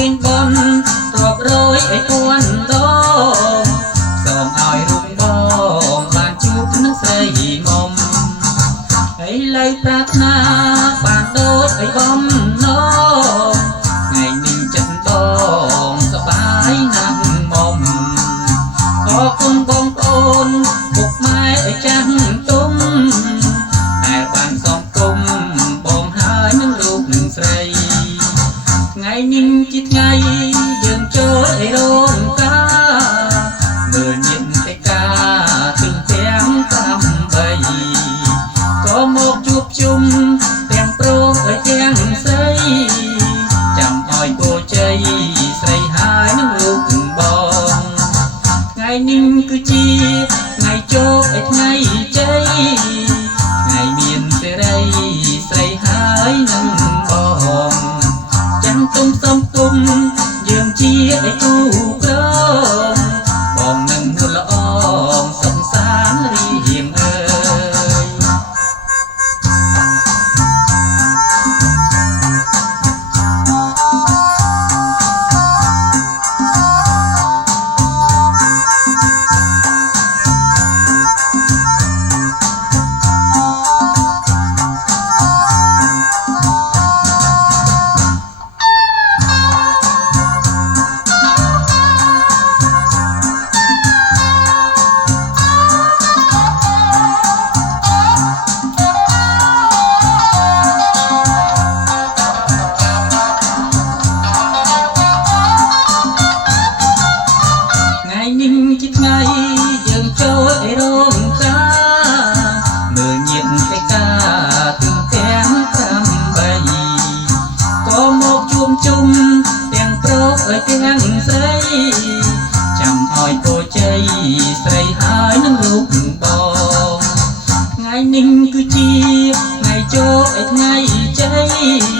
គេងបនរាប់រយឯពាន់ដងសូមឲ្យរូបបងបានជួបនឹងស្រីមុំឥឡូវប្រាថ្នាបានដូចឲ្យបំណងថ្ងៃនេះចិត្តបងសប្បាយណាស់មុំអរគុណបងប្អូនពុកម៉ែឲ្យចាស់ទុំដែលបានសំគុំបងហើយនឹងរូបនឹងស្រីថ្ងៃនេះជាថ្ងៃយើងចូលឲ្យរោងការមើលញាតិឯកាទិញទាំង8ក៏មកជួបជុំទាំងប្រុសឲ្យទាំងស្រីចាំឲ្យពរជ័យស្រីហើយនឹងរូបនឹងបងថ្ងៃនេះគឺជាថ្ងៃជោគឲ្យថ្ងៃជ័យថ្ងៃមានសេរីស្រីហើយនឹងបងចាំទុំសំគុំយើងជាឯគូក្របងនឹងនួនល្អសុខសាន្តរៀងអើយជាថ្ងៃយើងចូលឲ្យរោងការមើលញាតិឯកាទិញទាំង8ក៏មកជួបជុំទាំងប្រុសឲ្យទាំងស្រីចាំឲ្យពរជ័យស្រីហើយនឹងរូបបងថ្ងៃនេះគឺជាថ្ងៃចូលឲ្យថ្ងៃជ័យ